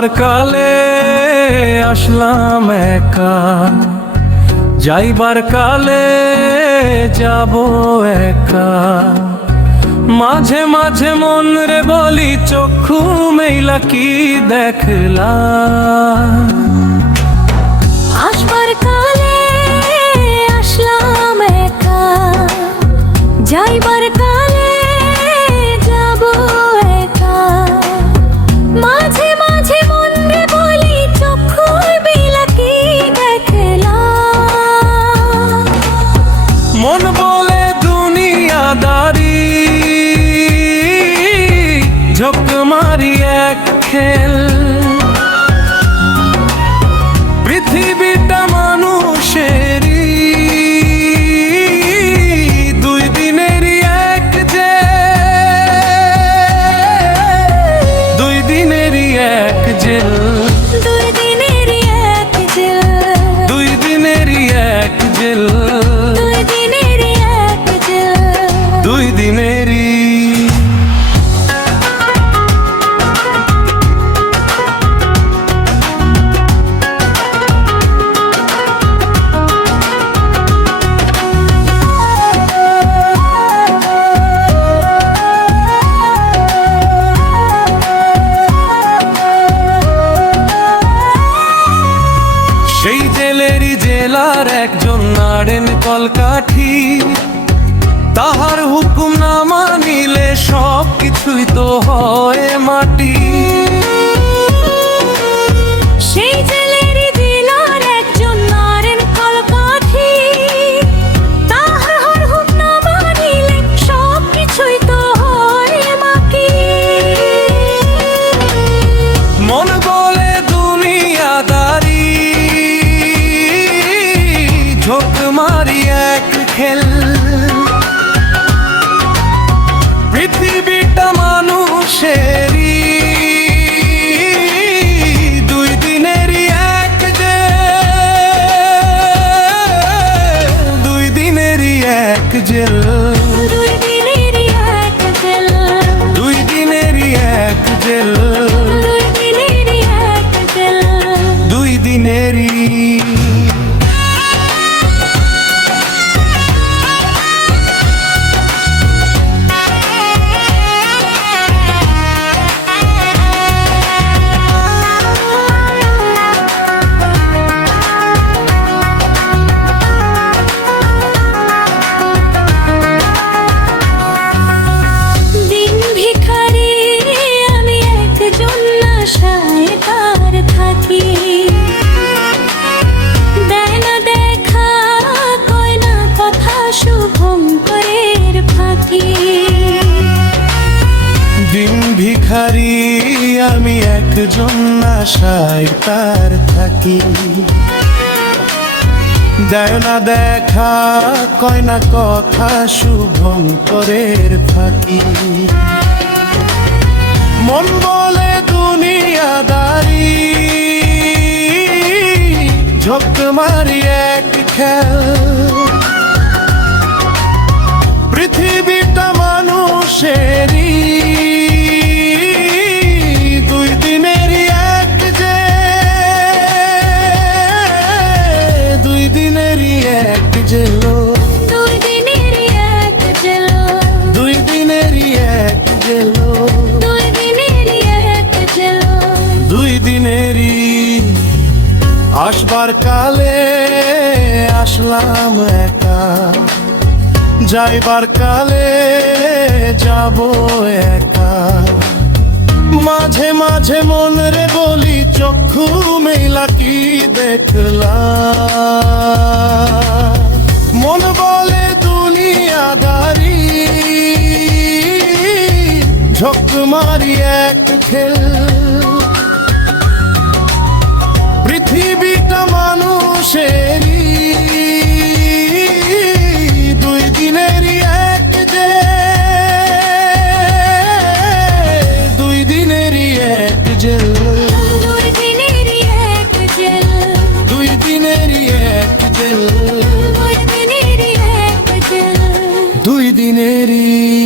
আসবার কালে আসলাম একা, যাইবার কালে যাব একা। মাঝে মাঝে মন রে বলি চক্ষু মেইলা কি দেখলা। আসবার কালে আসলাম একা, যাইবার কালে যাব একা। মাঝে মাঝে মন রে বলি চক্ষু মেইলা কি দেখলা। মন বলে দুনিয়াদারি, ঝোঁক মারি এক খেল। পৃথিবীটা মানুষেরই, দুই দিনেরই এক যে, দুই দিনেরই এক জেল। দুই দিনেরই এক জেল, দুই দিনেরই এক জেল, দুই দিনেরই এক জেল। দুই দিনেরই। সেই জেলেরই জেলার একজন নাড়েন কলকাঠি, তাহার হুকুম না মানিলে সব কিছুই তো হয় মাটি। সেই জেলেরই জেলার একজন নাড়েন কলকাঠি, তাহার হুকুম না মানিলে সব কিছুই তো হয় মাটি। মন বলে দুনিয়াদারি, ঝোঁক মারি এক খেল। পৃথিবীটা মানুষেরই, দুই দিনেরই এক যে, দুই দিনেরই এক জেল। দুই দিনেরই এক জেল, দুই দিনেরই এক জেল, দুই দিনেরই এক জেল। দুই দিনেরই। দিন ভিখারি আমি একজন আশায় তার থাকি। দেয় না দেখা কয় না কথা শুভঙ্করের ফাঁকি। দিন ভিখারি আমি একজন আশায় তার থাকি। দেয় না দেখা কয় না কথা শুভঙ্করের ফাঁকি। মন বলে দুনিয়াদারি, ঝোঁক মারি এক খেল। পৃথিবীটা মানুষেরই, দুই দিনেরই এক যে, দুই দিনেরই এক জেল। দুই দিনেরই এক জেল, দুই দিনেরই এক জেল, দুই দিনেরই এক জেল। দুই দিনেরই। আসবার কালে আসলাম একা, যাইবার কালে যাব একা। মাঝে মাঝে মন রে বলি চক্ষু মেলা কি দেখলা। মন বলে দুনিয়াদারি, ঝোঁক মারি এক খেল। পৃথিবীটা মানুষেরই, দুই দিনেরই এক যে, দুই দিনেরই এক জেল। দুই দিনেরই এক জেল, দুই দিনেরই এক জেল, দুই দিনেরই এক জেল। দুই দিনেরই।